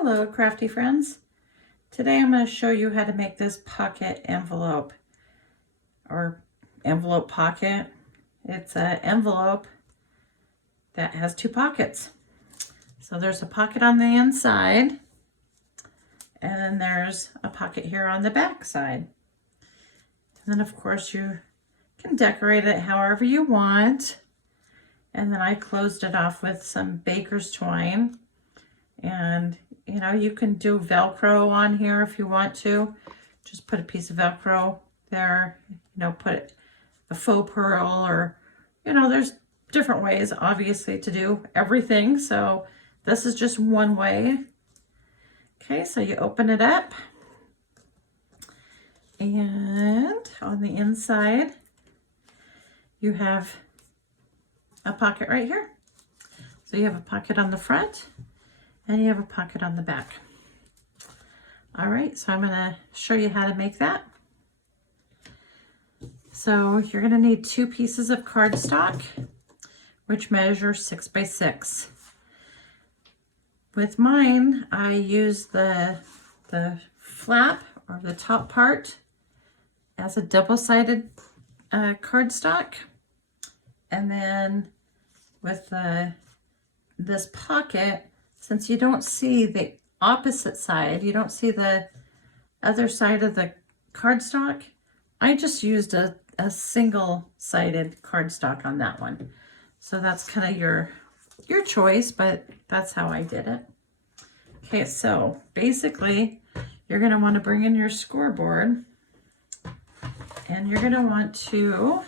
Hello, crafty friends. Today I'm going to show you how to make this pocket envelope or envelope pocket. It's an envelope that has two pockets. So there's a pocket on the inside and then there's a pocket here on the back side. And then of course you can decorate it however you want. And then I closed it off with some baker's twine. And you know, you can do Velcro on here if you want to. Just put a piece of Velcro there, you know, put a faux pearl, or, you know, there's different ways obviously to do everything. So this is just one way. Okay, so you open it up and on the inside you have a pocket right here. So you have a pocket on the front and you have a pocket on the back. All right, so I'm gonna show you how to make that. So you're gonna need 2 pieces of cardstock, which measure 6 by 6. With mine, I use the flap or the top part as a double-sided cardstock. And then with this pocket, since you don't see the opposite side, you don't see the other side of the cardstock, I just used a single-sided cardstock on that one. So that's kind of your choice, but that's how I did it. Okay, so basically you're going to want to bring in your scoreboard and you're going to want to,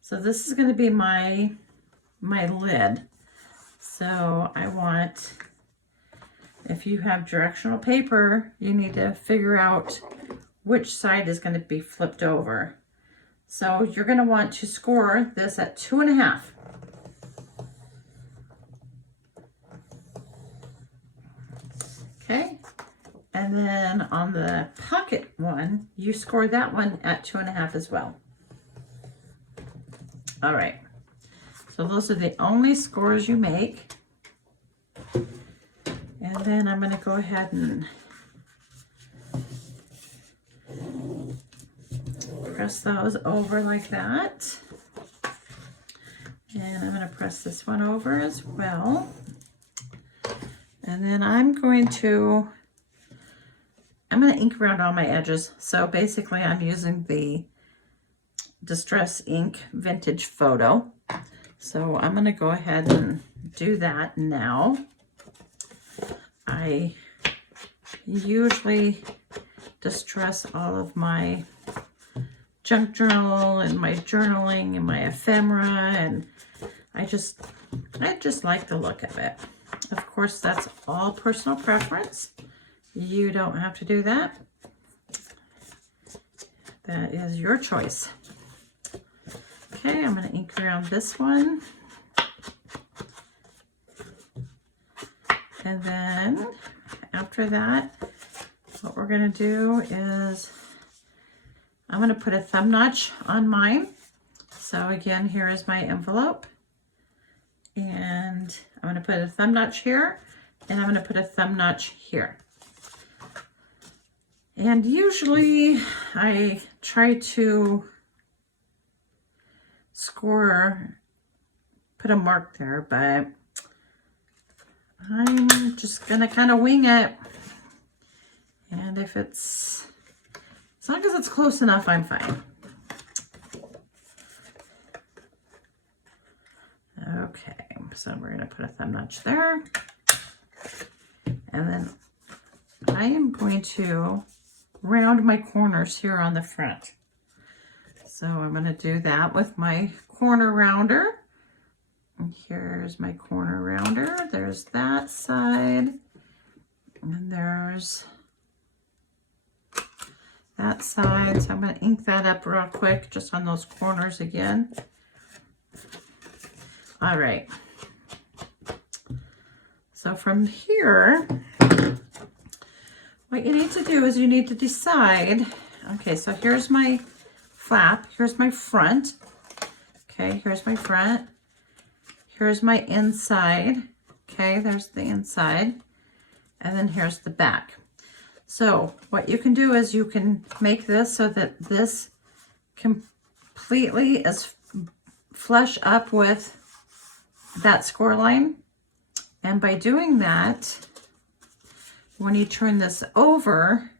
so this is going to be my lid. So I want, if you have directional paper, you need to figure out which side is going to be flipped over. So you're going to want to score this at 2.5. Okay, and then on the pocket one, you score that one at 2.5 as well. All right. So those are the only scores you make. And then I'm going to go ahead and press those over like that. And I'm going to press this one over as well. And then I'm going to ink around all my edges. So basically I'm using the Distress Ink Vintage Photo. So I'm going to go ahead and do that now. I usually distress all of my junk journal and my journaling and my ephemera, and I just like the look of it. Of course, that's all personal preference. You don't have to do that. That is your choice. Okay, I'm going to ink around this one. And then after that, what we're going to do is I'm going to put a thumb notch on mine. So again, here is my envelope. And I'm going to put a thumb notch here, and I'm going to put a thumb notch here. And usually I try to score, put a mark there, but I'm just gonna kind of wing it. And if it's, as long as it's close enough, I'm fine. Okay, so we're gonna put a thumb notch there. And then I am going to round my corners here on the front. So I'm going to do that with my corner rounder. And here's my corner rounder. There's that side. And there's that side. So I'm going to ink that up real quick just on those corners again. All right. So from here, what you need to do is you need to decide, okay, so here's my flap, here's my front, okay, here's my front, here's my inside, Okay, there's the inside, and then here's the back. So what you can do is you can make this so that this completely is flush up with that score line. And by doing that, when you turn this over,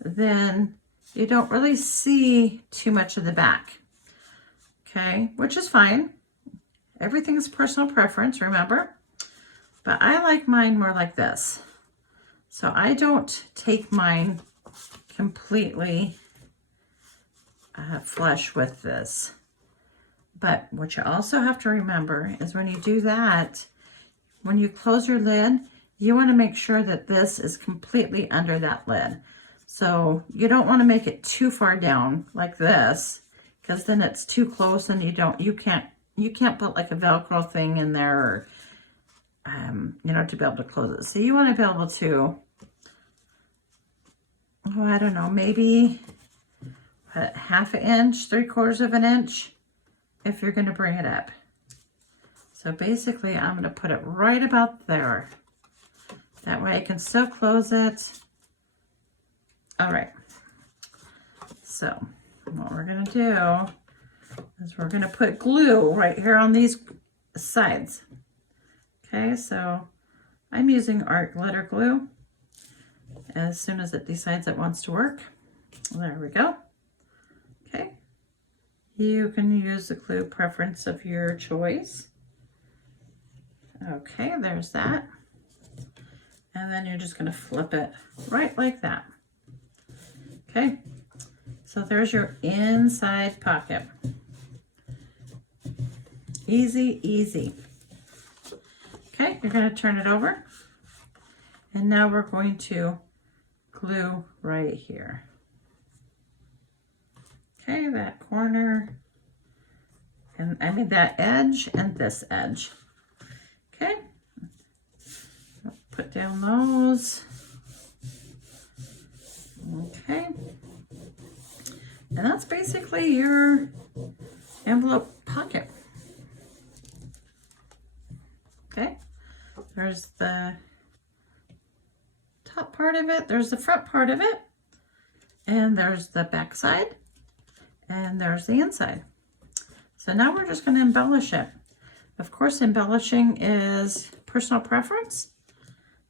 then you don't really see too much of the back. Okay, which is fine. Everything's personal preference, remember? But I like mine more like this. So I don't take mine completely flush with this. But what you also have to remember is when you do that, when you close your lid, you want to make sure that this is completely under that lid. So you don't want to make it too far down like this, because then it's too close and you can't put like a Velcro thing in there, or you know, to be able to close it. So you want to be able to, oh, I don't know, maybe a half an inch, 3/4 of an inch, if you're going to bring it up. So basically I'm going to put it right about there. That way I can still close it. All right. So what we're going to do is we're going to put glue right here on these sides. Okay, so I'm using art glitter glue as soon as it decides it wants to work. There we go. Okay, you can use the glue preference of your choice. Okay, there's that. And then you're just going to flip it right like that. Okay, so there's your inside pocket. Easy, easy. Okay, you're going to turn it over. And now we're going to glue right here. Okay, that corner, and I mean that edge and this edge. Okay, put down those. Okay, and that's basically your envelope pocket. Okay, there's the top part of it, there's the front part of it, and there's the back side, and there's the inside. So now we're just going to embellish it. Of course, embellishing is personal preference.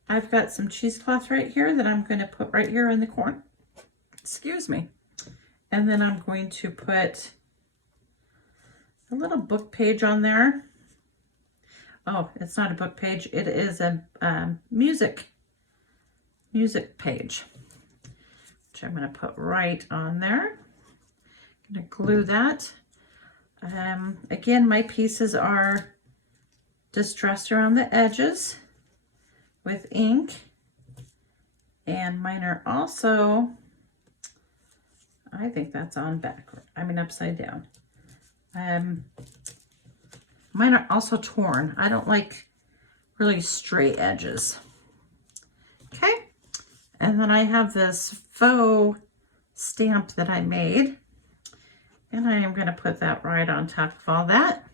I've got some cheesecloth right here that I'm going to put right here in the corner. Excuse me. And then I'm going to put a little book page on there. Oh, it's not a book page. It is a music page, which I'm going to put right on there. I'm going to glue that. Again, my pieces are distressed around the edges with ink, and mine are also, I think that's on backward, I mean upside down. Mine are also torn. I don't like really straight edges. Okay, and then I have this faux stamp that I made, and I am going to put that right on top of all that.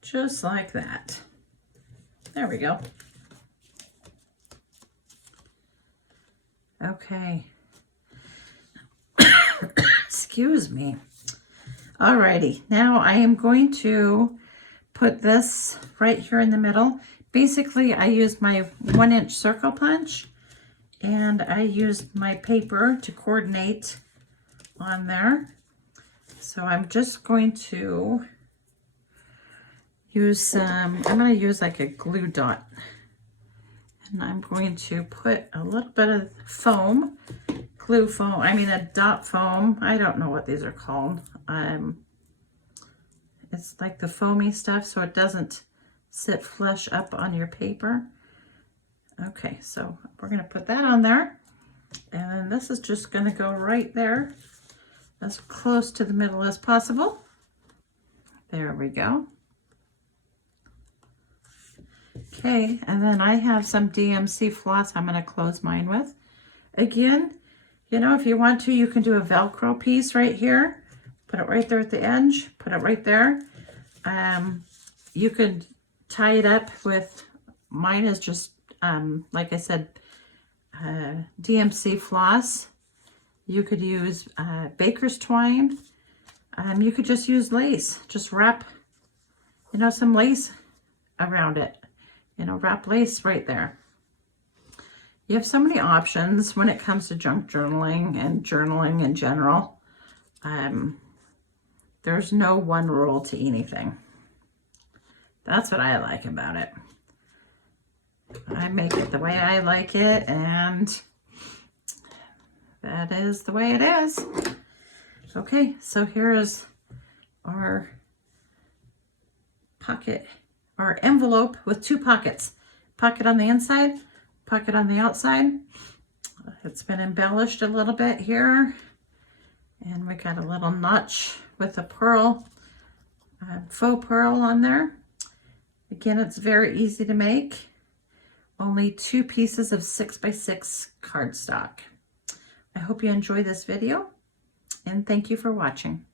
Just like that. There we go. Okay. Excuse me. Alrighty, now I am going to put this right here in the middle. Basically, I used my 1-inch circle punch, and I used my paper to coordinate on there. So I'm just going to use some, I'm going to use like a glue dot. And I'm going to put a little bit of foam, glue foam, I mean a dot foam. I don't know what these are called. It's like the foamy stuff so it doesn't sit flush up on your paper. Okay, so we're going to put that on there. And then this is just going to go right there as close to the middle as possible. There we go. Okay, and then I have some DMC floss I'm going to close mine with. Again, you know, if you want to, you can do a Velcro piece right here. Put it right there at the edge. Put it right there. You could tie it up with, mine is just, like I said, DMC floss. You could use baker's twine. You could just use lace. Just wrap, you know, some lace around it. You know, wrap lace right there. You have so many options when it comes to junk journaling and journaling in general. There's no one rule to anything. That's what I like about it. I make it the way I like it, and that is the way it is. Okay, so here is our pocket, our envelope with 2 pockets. Pocket on the inside, pocket on the outside. It's been embellished a little bit here. And we got a little notch with a pearl, faux pearl on there. Again, it's very easy to make. Only 2 pieces of 6x6 cardstock. I hope you enjoy this video, and thank you for watching.